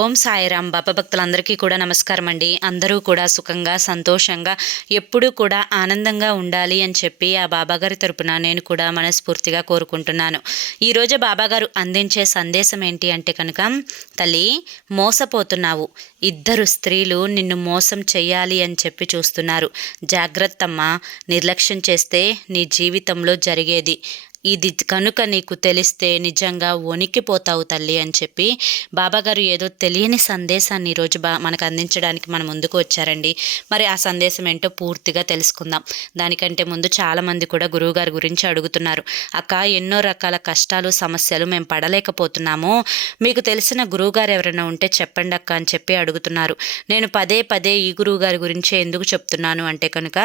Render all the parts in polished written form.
ఓం సాయిరాం. బాబా భక్తులందరికీ కూడా నమస్కారం అండి. అందరూ కూడా సుఖంగా సంతోషంగా ఎప్పుడూ కూడా ఆనందంగా ఉండాలి అని చెప్పి ఆ బాబాగారి తరపున నేను కూడా మనస్ఫూర్తిగా కోరుకుంటున్నాను. ఈరోజు బాబాగారు అందించే సందేశం ఏంటి అంటే కనుక, తల్లి మోసపోతున్నావు, ఇద్దరు స్త్రీలు నిన్ను మోసం చెయ్యాలి అని చెప్పి చూస్తున్నారు. జాగ్రత్తమ్మా, నిర్లక్ష్యం చేస్తే నీ జీవితంలో జరిగేది ఇది కనుక నీకు తెలిస్తే నిజంగా వణికిపోతావు తల్లి అని చెప్పి బాబాగారు ఏదో తెలియని సందేశాన్ని ఈరోజు మనకు అందించడానికి మన ముందుకు వచ్చారండి. మరి ఆ సందేశం ఏంటో పూర్తిగా తెలుసుకుందాం. దానికంటే ముందు చాలామంది కూడా గురువుగారి గురించి అడుగుతున్నారు. అక్క, ఎన్నో రకాల కష్టాలు సమస్యలు మేము పడలేకపోతున్నాము, మీకు తెలిసిన గురువుగారు ఎవరైనా ఉంటే చెప్పండి అక్క అని చెప్పి అడుగుతున్నారు. నేను పదే పదే ఈ గురువుగారి గురించి ఎందుకు చెప్తున్నాను అంటే కనుక,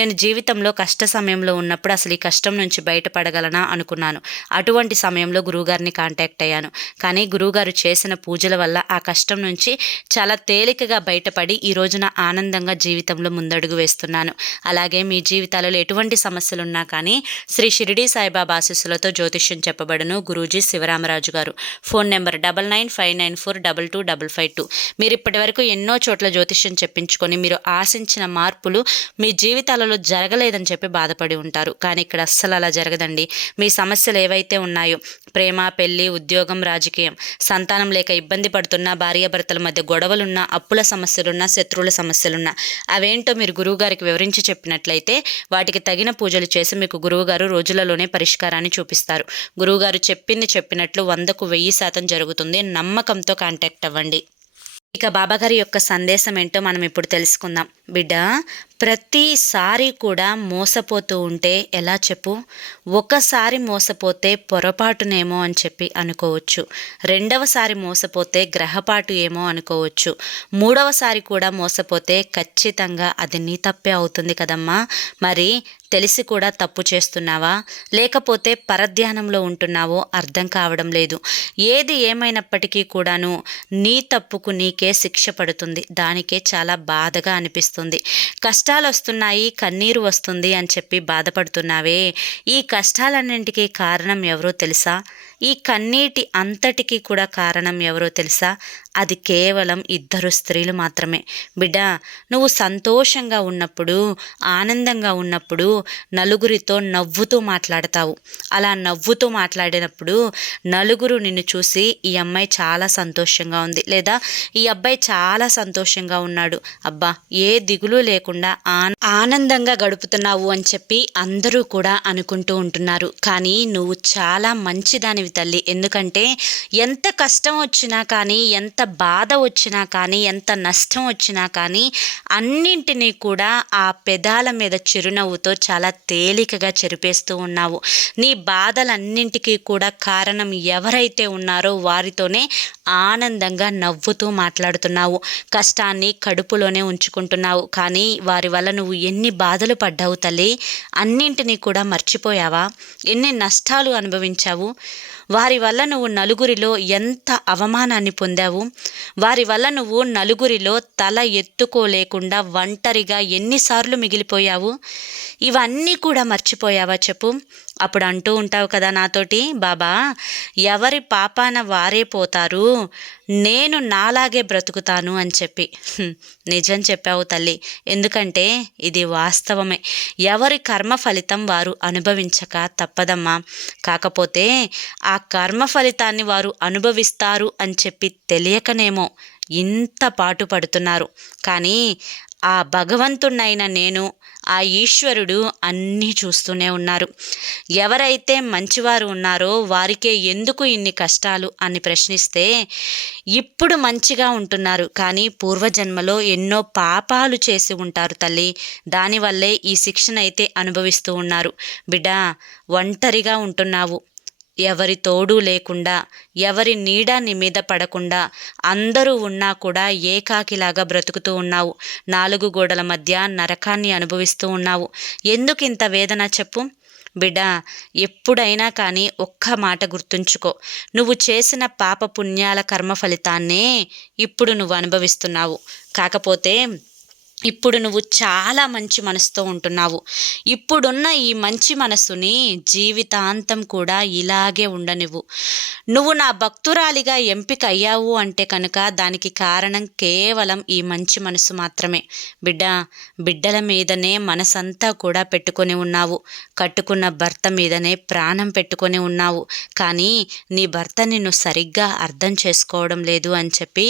నేను జీవితంలో కష్ట సమయంలో ఉన్నప్పుడు అసలు ఈ కష్టం నుంచి బయటపడగలనా అనుకున్నాను. అటువంటి సమయంలో గురువుగారిని కాంటాక్ట్ అయ్యాను. కానీ గురువుగారు చేసిన పూజల వల్ల ఆ కష్టం నుంచి చాలా తేలికగా బయటపడి ఈ రోజున ఆనందంగా జీవితంలో ముందడుగు వేస్తున్నాను. అలాగే మీ జీవితాలలో ఎటువంటి సమస్యలున్నా కానీ శ్రీ షిరిడి సాయిబాబా ఆశీస్సులతో జ్యోతిష్యం చెప్పబడును. గురూజీ శివరామరాజు గారు. Phone number 9959945552. మీరు ఇప్పటి వరకు ఎన్నో చోట్ల జ్యోతిష్యం చెప్పించుకొని మీరు ఆశించిన మార్పులు మీ జీవితాలలో జరగలేదని చెప్పి బాధపడి ఉంటారు. కానీ ఇక్కడ అస్సలు అలా జరగదండి. మీ సమస్యలు ఏవైతే ఉన్నాయో, ప్రేమ, పెళ్లి, ఉద్యోగం, రాజకీయం, సంతానం లేక ఇబ్బంది పడుతున్నా, భార్యాభర్తల మధ్య గొడవలున్నా, అప్పుల సమస్యలున్నా, శత్రువుల సమస్యలున్నా, అవేంటో మీరు గురువుగారికి వివరించి చెప్పినట్లయితే వాటికి తగిన పూజలు చేసి మీకు గురువుగారు రోజులలోనే పరిష్కారాన్ని చూపిస్తారు. గురువుగారు చెప్పినట్లు 100కు 1000% జరుగుతుంది. నమ్మకంతో కాంటాక్ట్ అవ్వండి. ఇక బాబాగారి యొక్క సందేశం ఏంటో మనం ఇప్పుడు తెలుసుకుందాం. బిడ్డ, ప్రతిసారి కూడా మోసపోతూ ఉంటే ఎలా చెప్పు? ఒకసారి మోసపోతే పొరపాటునేమో అని చెప్పి అనుకోవచ్చు, రెండవసారి మోసపోతే గ్రహపాటు ఏమో అనుకోవచ్చు, మూడవసారి కూడా మోసపోతే ఖచ్చితంగా అది నీ తప్పే అవుతుంది కదమ్మా. మరి తెలిసి కూడా తప్పు చేస్తున్నావా, లేకపోతే పరధ్యానంలో ఉంటున్నావో అర్థం కావడం లేదు. ఏది ఏమైనప్పటికీ కూడాను నీ తప్పుకు నీకే శిక్ష పడుతుంది. దానికే చాలా బాధగా అనిపిస్తుంది. కష్టాలు వస్తున్నాయి, కన్నీరు వస్తుంది అని చెప్పి బాధపడుతున్నావే, ఈ కష్టాలన్నింటికీ కారణం ఎవరో తెలుసా? ఈ కన్నీటి అంతటికీ కూడా కారణం ఎవరో తెలుసా? అది కేవలం ఇద్దరు స్త్రీలు మాత్రమే. బిడ్డ, నువ్వు సంతోషంగా ఉన్నప్పుడు, ఆనందంగా ఉన్నప్పుడు నలుగురితో నవ్వుతూ మాట్లాడతావు. అలా నవ్వుతూ మాట్లాడినప్పుడు నలుగురు నిన్ను చూసి ఈ అమ్మాయి చాలా సంతోషంగా ఉంది, లేదా ఈ అబ్బాయి చాలా సంతోషంగా ఉన్నాడు, అబ్బా ఏ దిగులు లేకుండా ఆనందంగా గడుపుతున్నావు అని చెప్పి అందరూ కూడా అనుకుంటూ ఉంటున్నారు. కానీ నువ్వు చాలా మంచిదానివి తల్లి. ఎందుకంటే ఎంత కష్టం వచ్చినా కానీ, ఎంత బాధ వచ్చినా కానీ, ఎంత నష్టం వచ్చినా కానీ అన్నింటినీ కూడా ఆ పెదాల మీద చిరునవ్వుతో చాలా తేలికగా చెరిపేస్తూ ఉన్నావు. నీ బాధలన్నింటికీ కూడా కారణం ఎవరైతే ఉన్నారో వారితోనే ఆనందంగా నవ్వుతూ మాట్లాడుతున్నావు. కష్టాన్ని కడుపులోనే ఉంచుకుంటున్నావు. కానీ వారి వల్ల నువ్వు ఎన్ని బాధలు పడ్డావు తల్లి. అన్నింటినీ కూడా మర్చిపోయావా? ఎన్ని నష్టాలు అనుభవించావు? వారి వల్ల నువ్వు నలుగురిలో ఎంత అవమానాన్ని పొందావు? వారి వల్ల నువ్వు నలుగురిలో తల ఎత్తుకోలేకుండా ఒంటరిగా ఎన్నిసార్లు మిగిలిపోయావు? ఇవన్నీ కూడా మర్చిపోయావా చెప్పు? అప్పుడు అంటూ ఉంటావు కదా నాతోటి, బాబా ఎవరి పాపాన వారే పోతారు, నేను నాలాగే బ్రతుకుతాను అని చెప్పి. నిజం చెప్పావు తల్లి. ఎందుకంటే ఇది వాస్తవమే. ఎవరి కర్మ ఫలితం వారు అనుభవించక తప్పదమ్మా. కాకపోతే ఆ కర్మ ఫలితాన్ని వారు అనుభవిస్తారు అని చెప్పి తెలియకనేమో ఇంత పాటు పడుతున్నారు. కానీ ఆ భగవంతుణ్ణైన నేను, ఆ ఈశ్వరుడు అన్నీ చూస్తూనే ఉన్నారు. ఎవరైతే మంచివారు ఉన్నారో వారికే ఎందుకు ఇన్ని కష్టాలు అని ప్రశ్నిస్తే, ఇప్పుడు మంచిగా ఉంటున్నారు కానీ పూర్వజన్మలో ఎన్నో పాపాలు చేసి ఉంటారు తల్లి. దానివల్లే ఈ శిక్షనైతే అనుభవిస్తూ ఉన్నారు. బిడ్డ, ఒంటరిగా ఉంటున్నావు. ఎవరి తోడు లేకుండా, ఎవరి నీడ నీ మీద పడకుండా, అందరూ ఉన్నా కూడా ఏకాకిలాగా బ్రతుకుతూ ఉన్నావు. 4 గోడల మధ్య నరకాన్ని అనుభవిస్తూ ఉన్నావు. ఎందుకు ఇంత వేదన చెప్పు? బిడ్డ, ఎప్పుడైనా కానీ ఒక్క మాట గుర్తుంచుకో. నువ్వు చేసిన పాప పుణ్యాల కర్మ ఫలితాన్నే ఇప్పుడు నువ్వు అనుభవిస్తున్నావు. కాకపోతే ఇప్పుడు నువ్వు చాలా మంచి మనసుతో ఉంటున్నావు. ఇప్పుడున్న ఈ మంచి మనసుని జీవితాంతం కూడా ఇలాగే ఉండనివ్వు. నువ్వు నా భక్తురాలిగా ఎంపిక అయ్యావు అంటే కనుక దానికి కారణం కేవలం ఈ మంచి మనసు మాత్రమే. బిడ్డ, బిడ్డల మీదనే మనసంతా కూడా పెట్టుకొని ఉన్నావు. కట్టుకున్న భర్త మీదనే ప్రాణం పెట్టుకొని ఉన్నావు. కానీ నీ భర్త నిన్ను సరిగ్గా అర్థం చేసుకోవడం లేదు అని చెప్పి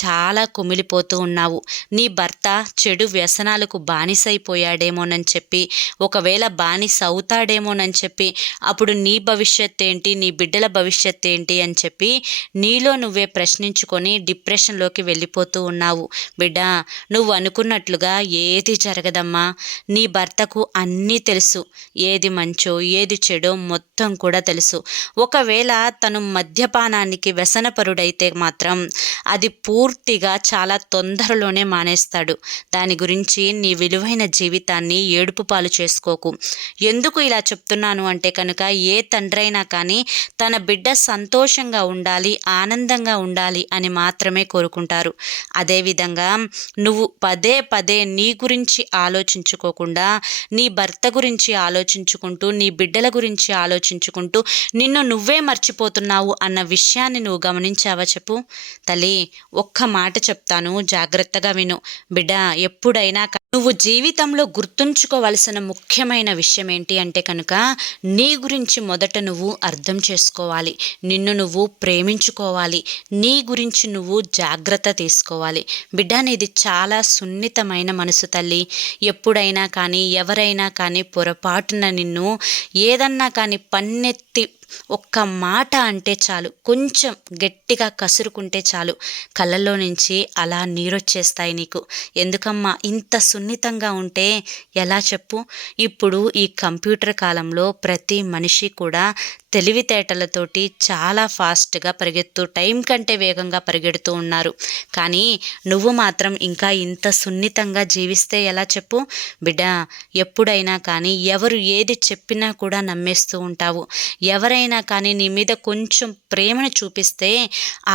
చాలా కుమిలిపోతూ ఉన్నావు. నీ భర్త చెడు వ్యసనాలకు బానిసైపోయాడేమోనని చెప్పి, ఒకవేళ బానిస అవుతాడేమోనని చెప్పి, అప్పుడు నీ భవిష్యత్ ఏంటి, నీ బిడ్డల భవిష్యత్ ఏంటి అని చెప్పి నీలో నువ్వే ప్రశ్నించుకొని డిప్రెషన్లోకి వెళ్ళిపోతూ ఉన్నావు. బిడ్డ, నువ్వు అనుకున్నట్లుగా ఏది జరగదమ్మా. నీ భర్తకు అన్నీ తెలుసు. ఏది మంచో ఏది చెడో మొత్తం కూడా తెలుసు. ఒకవేళ తను మద్యపానానికి వ్యసనపరుడైతే మాత్రం అది పూర్తిగా చాలా తొందరలోనే మానేస్తాడు. దాని గురించి నీ విలువైన జీవితాన్ని ఏడుపు పాలు చేసుకోకు. ఎందుకు ఇలా చెప్తున్నాను అంటే కనుక ఏ తండ్రైనా కానీ తన బిడ్డ సంతోషంగా ఉండాలి, ఆనందంగా ఉండాలి అని మాత్రమే కోరుకుంటారు. అదేవిధంగా నువ్వు పదే పదే నీ గురించి ఆలోచించుకోకుండా నీ భర్త గురించి ఆలోచించుకుంటూ, నీ బిడ్డల గురించి ఆలోచించుకుంటూ నిన్ను నువ్వే మర్చిపోతున్నావు అన్న విషయాన్ని నువ్వు గమనించావా చెప్పు? తల్లి, ఒక్క మాట చెప్తాను, జాగ్రత్తగా విను. బిడ్డ, ఎప్పుడైనా నువ్వు జీవితంలో గుర్తుంచుకోవలసిన ముఖ్యమైన విషయం ఏంటి అంటే కనుక నీ గురించి మొదట నువ్వు అర్థం చేసుకోవాలి. నిన్ను నువ్వు ప్రేమించుకోవాలి. నీ గురించి నువ్వు జాగ్రత్త తీసుకోవాలి. బిడ్డ, నీది చాలా సున్నితమైన మనసు తల్లి. ఎప్పుడైనా కానీ ఎవరైనా కానీ పొరపాటున నిన్ను ఏదన్నా కానీ పన్నెత్తి ఒక్క మాట అంటే చాలు, కొంచెం గట్టిగా కసురుకుంటే చాలు, కళ్ళల్లో నుంచి అలా నీరొచ్చేస్తాయి నీకు. ఎందుకమ్మా ఇంత సున్నితంగా ఉంటే ఎలా చెప్పు? ఇప్పుడు ఈ కంప్యూటర్ కాలంలో ప్రతి మనిషి కూడా తెలివితేటలతోటి చాలా ఫాస్ట్గా పరిగెత్తు, టైం కంటే వేగంగా పరిగెడుతూ ఉన్నారు. కానీ నువ్వు మాత్రం ఇంకా ఇంత సున్నితంగా జీవిస్తే ఎలా చెప్పు? బిడ్డ, ఎప్పుడైనా కానీ ఎవరు ఏది చెప్పినా కూడా నమ్మేస్తూ ఉంటావు. ఎవరైనా కానీ నీ మీద కొంచెం ప్రేమను చూపిస్తే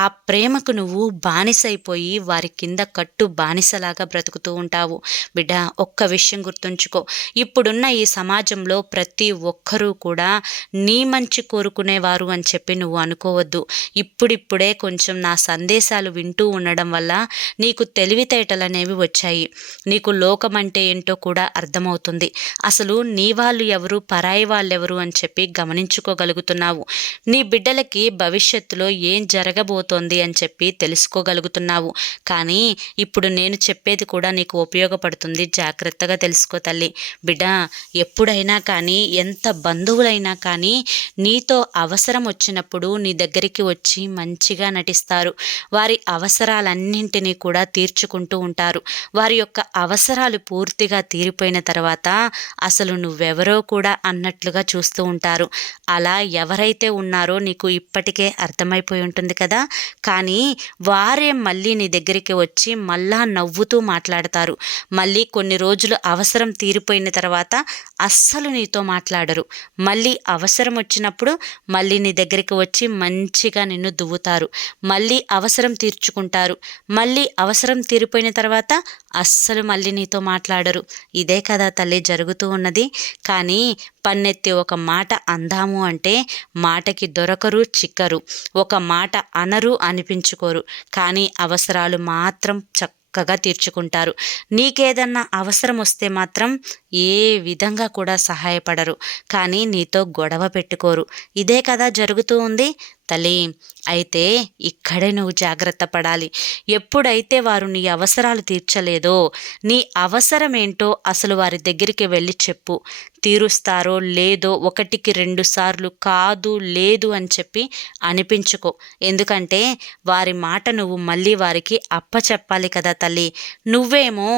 ఆ ప్రేమకు నువ్వు బానిసైపోయి వారి కింద కట్టు బానిసలాగా బ్రతుకుతూ ఉంటావు. బిడ్డ, ఒక్క విషయం గుర్తుంచుకో. ఇప్పుడున్న ఈ సమాజంలో ప్రతి ఒక్కరూ కూడా నీ మంచి కోరుకునేవారు అని చెప్పి నువ్వు అనుకోవద్దు. ఇప్పుడిప్పుడే కొంచెం నా సందేశాలు వింటూ ఉండడం వల్ల నీకు తెలివితేటలు అనేవి వచ్చాయి. నీకు లోకం అంటే ఏంటో కూడా అర్థమవుతుంది. అసలు నీ వాళ్ళు ఎవరు, పరాయి వాళ్ళెవరు అని చెప్పి గమనించుకోగలుగుతున్నావు. నీ బిడ్డలకి భవిష్యత్తులో ఏం జరగబోతోంది అని చెప్పి తెలుసుకోగలుగుతున్నావు. కానీ ఇప్పుడు నేను చెప్పేది కూడా నీకు ఉపయోగపడుతుంది. జాగ్రత్తగా తెలుసుకో తల్లి. బిడ్డ, ఎప్పుడైనా కానీ ఎంత బంధువులైనా కానీ నీతో అవసరం వచ్చినప్పుడు నీ దగ్గరికి వచ్చి మంచిగా నటిస్తారు. వారి అవసరాలన్నింటినీ కూడా తీర్చుకుంటూ ఉంటారు. వారి యొక్క అవసరాలు పూర్తిగా తీరిపోయిన తర్వాత అసలు నువ్వెవరో కూడా అన్నట్లుగా చూస్తూ ఉంటారు. అలా ఎవరైతే ఉన్నారో నీకు ఇప్పటికే అర్థమైపోయి ఉంటుంది కదా. కానీ వారే మళ్ళీ నీ దగ్గరికి వచ్చి మళ్ళా నవ్వుతూ మాట్లాడతారు. మళ్ళీ కొన్ని రోజులు అవసరం తీరిపోయిన తర్వాత అస్సలు నీతో మాట్లాడరు. మళ్ళీ అవసరం వచ్చినప్పుడు మళ్ళీ నీ దగ్గరికి వచ్చి మంచిగా నిన్ను దువ్వుతారు. మళ్ళీ అవసరం తీర్చుకుంటారు. మళ్ళీ అవసరం తీరిపోయిన తర్వాత అస్సలు మళ్ళీ నీతో మాట్లాడరు. ఇదే కదా తల్లి జరుగుతూ ఉన్నది. కానీ పన్నెత్తి ఒక మాట అందాము అంటే మాటకి దొరకరు, చిక్కరు. ఒక మాట అనరు, అనిపించుకోరు. కానీ అవసరాలు మాత్రం చక్కగా తీర్చుకుంటారు. నీకేదన్నా అవసరం వస్తే మాత్రం ఏ విధంగా కూడా సహాయపడరు. కానీ నీతో గొడవ పెట్టుకోరు. ఇదే కదా జరుగుతూ ఉంది తల్లి. అయితే ఇక్కడే నువ్వు జాగ్రత్త పడాలి. ఎప్పుడైతే వారు నీ అవసరాలు తీర్చలేదో, నీ అవసరం ఏంటో అసలు వారి దగ్గరికి వెళ్ళి చెప్పు. తీరుస్తారో లేదో 1-2 సార్లు కాదు లేదు అని చెప్పి అనిపించుకో. ఎందుకంటే వారి మాట నువ్వు మళ్ళీ వారికి అప్పచెప్పాలి కదా తల్లి. నువ్వేమో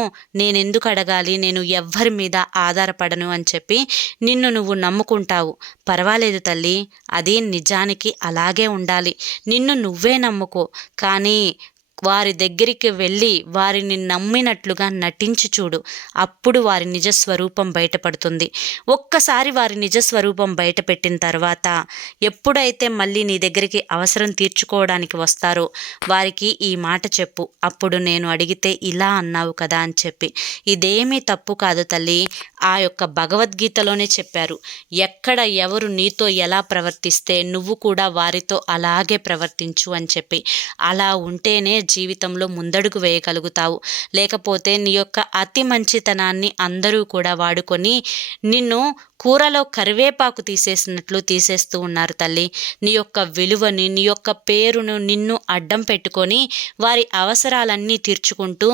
నేనెందుకు అడగాలి, నేను ఎవ్వరి మీద ఆధారపడను అని చెప్పి నిన్ను నువ్వు నమ్ముకుంటావు. పర్వాలేదు తల్లి, అది నిజానికి అలాగే ఉండాలి. నిన్ను నువ్వే నమ్ముకో. కానీ వారి దగ్గరికి వెళ్ళి వారిని నమ్మినట్లుగా నటించి చూడు. అప్పుడు వారి నిజస్వరూపం బయటపడుతుంది. ఒక్కసారి వారి నిజస్వరూపం బయటపెట్టిన తర్వాత ఎప్పుడైతే మళ్ళీ నీ దగ్గరికి అవసరం తీర్చుకోవడానికి వస్తారో వారికి ఈ మాట చెప్పు. అప్పుడు నేను అడిగితే ఇలా అన్నావు కదా అని చెప్పి. ఇదేమీ తప్పు కాదు తల్లి. ఆ యొక్క భగవద్గీతలోనే చెప్పారు, ఎక్కడ ఎవరు నీతో ఎలా ప్రవర్తిస్తే నువ్వు కూడా వారితో అలాగే ప్రవర్తించు అని చెప్పి. అలా ఉంటేనే జీవితంలో ముందడుగు వేయగలుగుతావు. లేకపోతే నీ యొక్క అతి మంచితనాన్ని అందరూ కూడా వాడుకొని నిన్ను కూరలో కరివేపాకు తీసేసినట్లు తీసేస్తూ ఉన్నారు తల్లి. నీ యొక్క విలువని, నీ యొక్క పేరును, నిన్ను అడ్డం పెట్టుకొని వారి అవసరాలన్నీ తీర్చుకుంటూ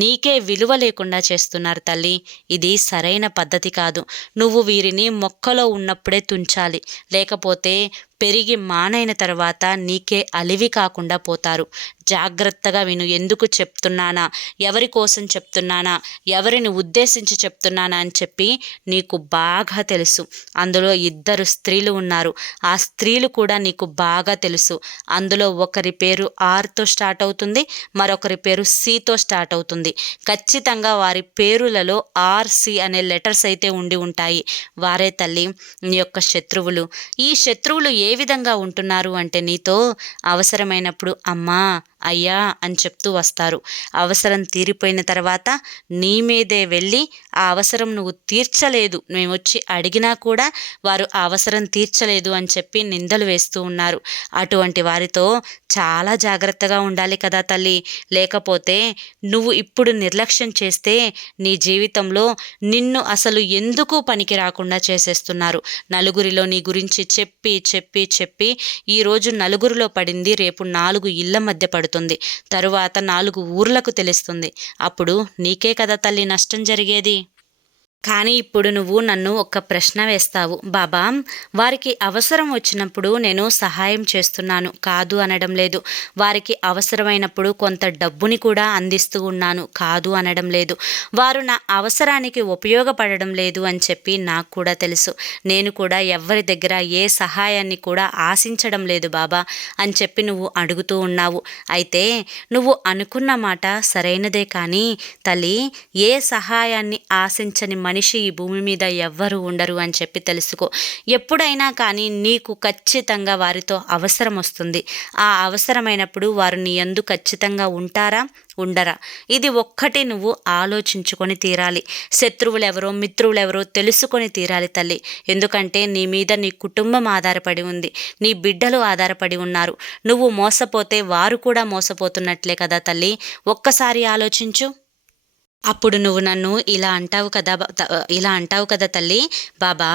నీకే విలువ లేకుండా చేస్తున్నారు తల్లి. ఇది సరైన పద్ధతి కాదు. నువ్వు వీరిని మొక్కలో ఉన్నప్పుడే తుంచాలి. లేకపోతే పెరిగి మానైన తర్వాత నీకే అలివి కాకుండా పోతారు. జాగ్రత్తగా విను. ఎందుకు చెప్తున్నానా, ఎవరి కోసం చెప్తున్నానా, ఎవరిని ఉద్దేశించి చెప్తున్నానా అని చెప్పి నీకు బాగా తెలుసు. అందులో 2 స్త్రీలు ఉన్నారు. ఆ స్త్రీలు కూడా నీకు బాగా తెలుసు. అందులో ఒకరి పేరు ఆర్తో స్టార్ట్ అవుతుంది, మరొకరి పేరు సితో స్టార్ట్ అవుతుంది. ఖచ్చితంగా వారి పేరులలో ఆర్సి అనే లెటర్స్ అయితే ఉండి ఉంటాయి. వారే తల్లి నీ యొక్క శత్రువులు. ఈ శత్రువులు ఏ విధంగా ఉంటున్నారు అంటే నీతో అవసరమైనప్పుడు అమ్మా, అయ్యా అని చెప్తూ వస్తారు. అవసరం తీరిపోయిన తర్వాత నీ మీదే వెళ్ళి ఆ అవసరం నువ్వు తీర్చలేదు, మేము వచ్చి అడిగినా కూడా వారు ఆ అవసరం తీర్చలేదు అని చెప్పి నిందలు వేస్తూ ఉన్నారు. అటువంటి వారితో చాలా జాగ్రత్తగా ఉండాలి కదా తల్లి. లేకపోతే నువ్వు ఇప్పుడు నిర్లక్ష్యం చేస్తే నీ జీవితంలో నిన్ను అసలు ఎందుకు పనికి రాకుండా చేసేస్తున్నారు. నలుగురిలో నీ గురించి చెప్పి చెప్పి చెప్పి ఈరోజు నలుగురిలో పడింది రేపు 4 ఇళ్ల మధ్య పడుతుంది. తరువాత 4 ఊర్లకు తెలుస్తుంది. అప్పుడు నీకే కదా తల్లి నష్టం జరిగేది. కానీ ఇప్పుడు నువ్వు నన్ను ఒక ప్రశ్న వేస్తావు, బాబా వారికి అవసరం వచ్చినప్పుడు నేను సహాయం చేస్తున్నాను, కాదు అనడం లేదు. వారికి అవసరమైనప్పుడు కొంత డబ్బుని కూడా అందిస్తూ ఉన్నాను, కాదు అనడం లేదు. వారు నా అవసరానికి ఉపయోగపడడం లేదు అని చెప్పి నాకు కూడా తెలుసు. నేను కూడా ఎవరి దగ్గర ఏ సహాయాన్ని కూడా ఆశించడం లేదు బాబా అని చెప్పి నువ్వు అడుగుతూ ఉన్నావు. అయితే నువ్వు అనుకున్న మాట సరైనదే. కానీ తల్లి, ఏ సహాయాన్ని ఆశించని మనిషి ఈ భూమి మీద ఎవ్వరూ ఉండరు అని చెప్పి తెలుసుకో. ఎప్పుడైనా కానీ నీకు ఖచ్చితంగా వారితో అవసరం వస్తుంది. ఆ అవసరమైనప్పుడు వారు నీ యందు ఖచ్చితంగా ఉంటారా, ఉండరా? ఇది ఒక్కటి నువ్వు ఆలోచించుకొని తీరాలి. శత్రువులెవరో మిత్రులెవరో తెలుసుకొని తీరాలి తల్లి. ఎందుకంటే నీ మీద నీ కుటుంబం ఆధారపడి ఉంది, నీ బిడ్డలు ఆధారపడి ఉన్నారు. నువ్వు మోసపోతే వారు కూడా మోసపోతున్నట్లే కదా తల్లి. ఒక్కసారి ఆలోచించు. అప్పుడు నువ్వు నన్ను ఇలా అంటావు కదా తల్లి, బాబా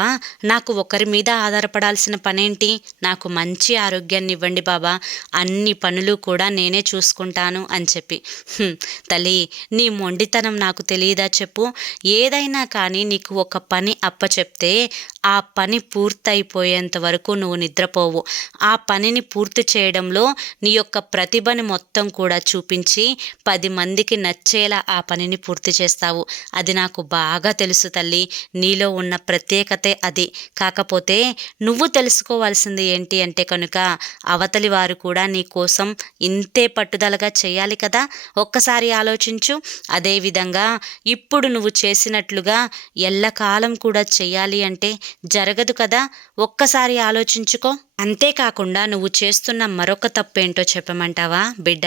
నాకు ఒకరి మీద ఆధారపడాల్సిన పనేంటి, నాకు మంచి ఆరోగ్యాన్ని ఇవ్వండి బాబా, అన్ని పనులు కూడా నేనే చూసుకుంటాను అని చెప్పి. తల్లి, నీ మొండితనం నాకు తెలియదా చెప్పు. ఏదైనా కానీ నీకు ఒక పని అప్పచెప్తే ఆ పని పూర్తయిపోయేంత వరకు నువ్వు నిద్రపోవు. ఆ పనిని పూర్తి చేయడంలో నీ యొక్క ప్రతిభని మొత్తం కూడా చూపించి 10 మందికి నచ్చేలా ఆ పనిని పూర్తి చేస్తావు. అది నాకు బాగా తెలుసు తల్లి. నీలో ఉన్న ప్రత్యేకతే అది. కాకపోతే నువ్వు తెలుసుకోవాల్సింది ఏంటి అంటే కనుక అవతలి వారు కూడా నీ కోసం ఇంతే పట్టుదలగా చేయాలి కదా. ఒక్కసారి ఆలోచించు. అదేవిధంగా ఇప్పుడు నువ్వు చేసినట్లుగా ఎల్లకాలం కూడా చెయ్యాలి అంటే జరగదు కదా. ఒక్కసారి ఆలోచించుకో. అంతేకాకుండా నువ్వు చేస్తున్న మరొక తప్పేంటో చెప్పమంటావా బిడ్డ?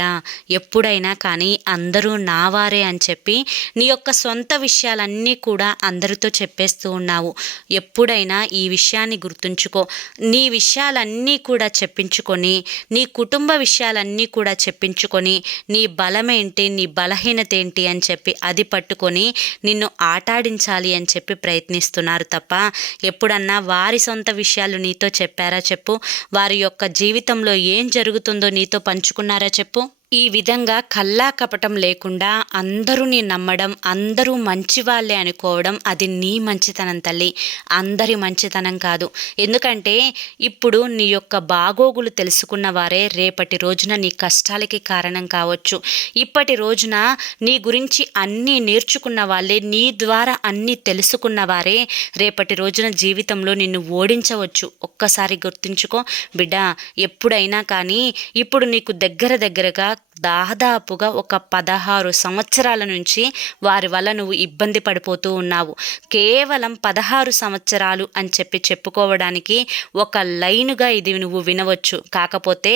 ఎప్పుడైనా కానీ అందరూ నావారే అని చెప్పి నీ యొక్క సొంత విషయాలన్నీ కూడా అందరితో చెప్పేస్తూ ఉన్నావు. ఎప్పుడైనా ఈ విషయాన్ని గుర్తుంచుకో. నీ విషయాలన్నీ కూడా చెప్పించుకొని, నీ కుటుంబ విషయాలన్నీ కూడా చెప్పించుకొని, నీ బలమేంటి, నీ బలహీనత ఏంటి అని చెప్పి అది పట్టుకొని నిన్ను ఆటాడించాలి అని చెప్పి ప్రయత్నిస్తున్నారు తప్ప ఎప్పుడన్నా వారి సొంత విషయాలు నీతో చెప్పారా చెప్పు? వారి యొక్క జీవితంలో ఏం జరుగుతుందో నీతో పంచుకున్నారా చెప్పు? ఈ విధంగా కల్లా కపటం లేకుండా అందరూని నమ్మడం, అందరూ మంచివాళ్ళే అనుకోవడం అది నీ మంచితనం తల్లి, అందరి మంచితనం కాదు. ఎందుకంటే ఇప్పుడు నీ యొక్క బాగోగులు తెలుసుకున్న వారే రేపటి రోజున నీ కష్టాలకి కారణం కావచ్చు. ఇప్పటి రోజున నీ గురించి అన్నీ నేర్చుకున్న వాళ్ళే, నీ ద్వారా అన్నీ తెలుసుకున్న వారే రేపటి రోజున జీవితంలో నిన్ను ఓడించవచ్చు. ఒక్కసారి గుర్తుంచుకో బిడ్డ. ఎప్పుడైనా కానీ ఇప్పుడు నీకు దగ్గరగా దాదాపుగా ఒక 16 సంవత్సరాల నుంచి వారి వల్ల నువ్వు ఇబ్బంది పడిపోతూ ఉన్నావు. కేవలం 16 సంవత్సరాలు అని చెప్పుకోవడానికి ఒక లైనుగా ఇది నువ్వు వినవచ్చు. కాకపోతే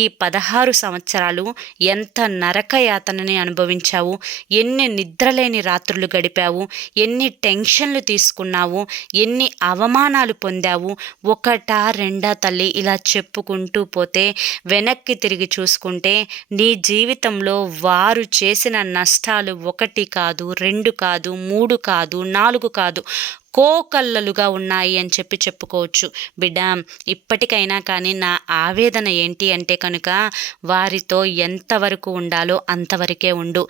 ఈ 16 సంవత్సరాలు ఎంత నరకయాతనని అనుభవించావు, ఎన్ని నిద్రలేని రాత్రులు గడిపావు, ఎన్ని టెన్షన్లు తీసుకున్నావు, ఎన్ని అవమానాలు పొందావు. ఒకటా రెండా తల్లి, ఇలా చెప్పుకుంటూ పోతే వెనక్కి తిరిగి చూసుకుంటే నీ జీవితంలో వారు చేసిన నష్టాలు 1 కాదు, 2 కాదు, 3 కాదు, 4 కాదు, కోకల్లలుగా ఉన్నాయి అని చెప్పుకోవచ్చు. బిడ్డ, ఇప్పటికైనా కానీ నా ఆవేదన ఏంటి అంటే కనుక వారితో ఎంతవరకు ఉండాలో అంతవరకే ఉండు.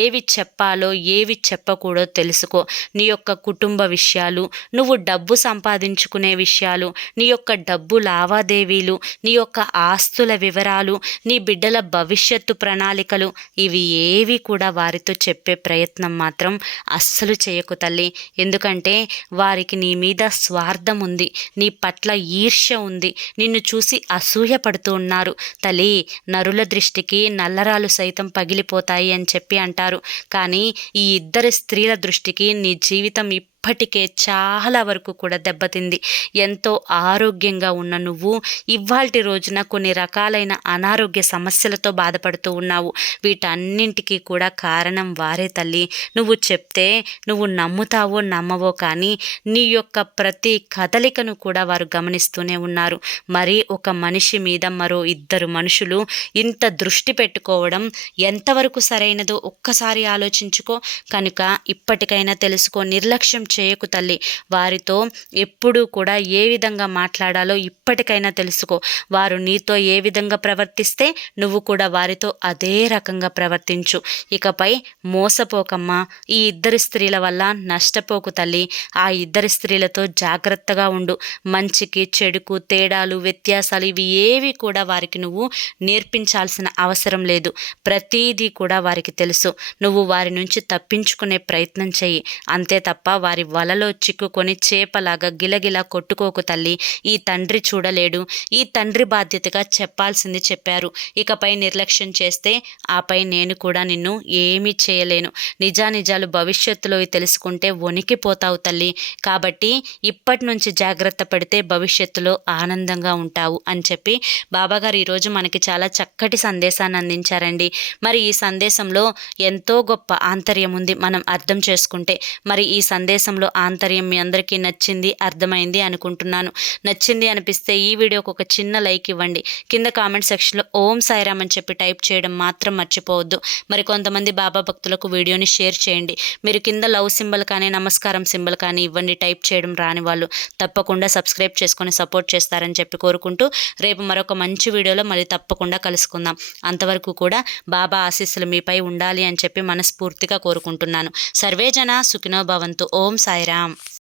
ఏవి చెప్పాలో ఏవి చెప్పకూడదో తెలుసుకో. నీ యొక్క కుటుంబ విషయాలు, నువ్వు డబ్బు సంపాదించుకునే విషయాలు, నీ యొక్క డబ్బు లావాదేవీలు, నీ యొక్క ఆస్తుల వివరాలు, నీ బిడ్డల భవిష్యత్తు ప్రణాళికలు, ఇవి ఏవి కూడా వారితో చెప్పే ప్రయత్నం మాత్రం అస్సలు చేయకు తల్లి. ఎందుకంటే వారికి నీ మీద స్వార్థం ఉంది, నీ పట్ల ఈర్ష్య ఉంది, నిన్ను చూసి అసూయ పడుతూ ఉన్నారు. తల్లి, నరుల దృష్టికి నల్లరాలు సైతం పగిలిపోతాయి అని అంటారు. కానీ ఈ 2 స్త్రీల దృష్టికి నీ జీవితం ఇప్పటికే చాలా వరకు కూడా దెబ్బతింది. ఎంతో ఆరోగ్యంగా ఉన్న నువ్వు ఇవాల్టి రోజున కొన్ని రకాలైన అనారోగ్య సమస్యలతో బాధపడుతూ ఉన్నావు. వీటన్నింటికీ కూడా కారణం వారే తల్లి. నువ్వు చెప్తే నువ్వు నమ్ముతావో నమ్మవో కానీ నీ యొక్క ప్రతి కదలికను కూడా వారు గమనిస్తూనే ఉన్నారు. మరి ఒక మనిషి మీద మరో 2 మనుషులు ఇంత దృష్టి పెట్టుకోవడం ఎంతవరకు సరైనదో ఒక్కసారి ఆలోచించుకో. కనుక ఇప్పటికైనా తెలుసుకో, నిర్లక్ష్యం చేయకు తల్లి. వారితో ఎప్పుడూ కూడా ఏ విధంగా మాట్లాడాలో ఇప్పటికైనా తెలుసుకో. వారు నీతో ఏ విధంగా ప్రవర్తిస్తే నువ్వు కూడా వారితో అదే రకంగా ప్రవర్తించు. ఇకపై మోసపోకమ్మా. ఈ 2 స్త్రీల వల్ల నష్టపోకు తల్లి. ఆ 2 స్త్రీలతో జాగ్రత్తగా ఉండు. మంచికి చెడుకు తేడాలు, వ్యత్యాసాలు ఇవి ఏవి కూడా వారికి నువ్వు నేర్పించాల్సిన అవసరం లేదు. ప్రతీదీ కూడా వారికి తెలుసు. నువ్వు వారి నుంచి తప్పించుకునే ప్రయత్నం చెయ్యి. అంతే తప్ప వారి వలలో చిక్కుకొని చేపలాగా గిలగిలా కొట్టుకోకు తల్లి. ఈ తండ్రి చూడలేడు, ఈ తండ్రి బాధ్యతగా చెప్పాల్సింది చెప్పారు. ఇకపై నిర్లక్ష్యం చేస్తే ఆపై నేను కూడా నిన్ను ఏమీ చేయలేను. నిజానిజాలు భవిష్యత్తులో తెలుసుకుంటే వణికిపోతావు తల్లి. కాబట్టి ఇప్పటి నుంచి జాగ్రత్త పడితే భవిష్యత్తులో ఆనందంగా ఉంటావు అని బాబాగారు ఈరోజు మనకి చాలా చక్కటి సందేశాన్ని అందించారండి. మరి ఈ సందేశంలో ఎంతో గొప్ప ఆంతర్యం ఉంది మనం అర్థం చేసుకుంటే. మరి ఈ సందేశంలో ఆంతర్యం మీ అందరికీ నచ్చింది, అర్థమైంది అనుకుంటున్నాను. నచ్చింది అనిపిస్తే ఈ వీడియోకి ఒక చిన్న లైక్ ఇవ్వండి. కింద కామెంట్ సెక్షన్లో ఓం సాయిరామ్ అని టైప్ చేయడం మాత్రం మర్చిపోవద్దు. మరి కొంతమంది బాబా భక్తులకు వీడియోని షేర్ చేయండి. మీరు కింద లవ్ సింబల్ కానీ నమస్కారం సింబల్ కానీ ఇవ్వండి. టైప్ చేయడం రాని వాళ్ళు తప్పకుండా సబ్స్క్రైబ్ చేసుకొని సపోర్ట్ చేస్తారని కోరుకుంటూ రేపు మరొక మంచి వీడియోలో మళ్ళీ తప్పకుండా కలుసుకుందాం. అంతవరకు కూడా బాబా ఆశీస్సులు మీపై ఉండాలి అని మనస్ఫూర్తిగా కోరుకుంటున్నాను. సర్వే జన సుఖినో భవంతు. ఓం సాయిరామ్.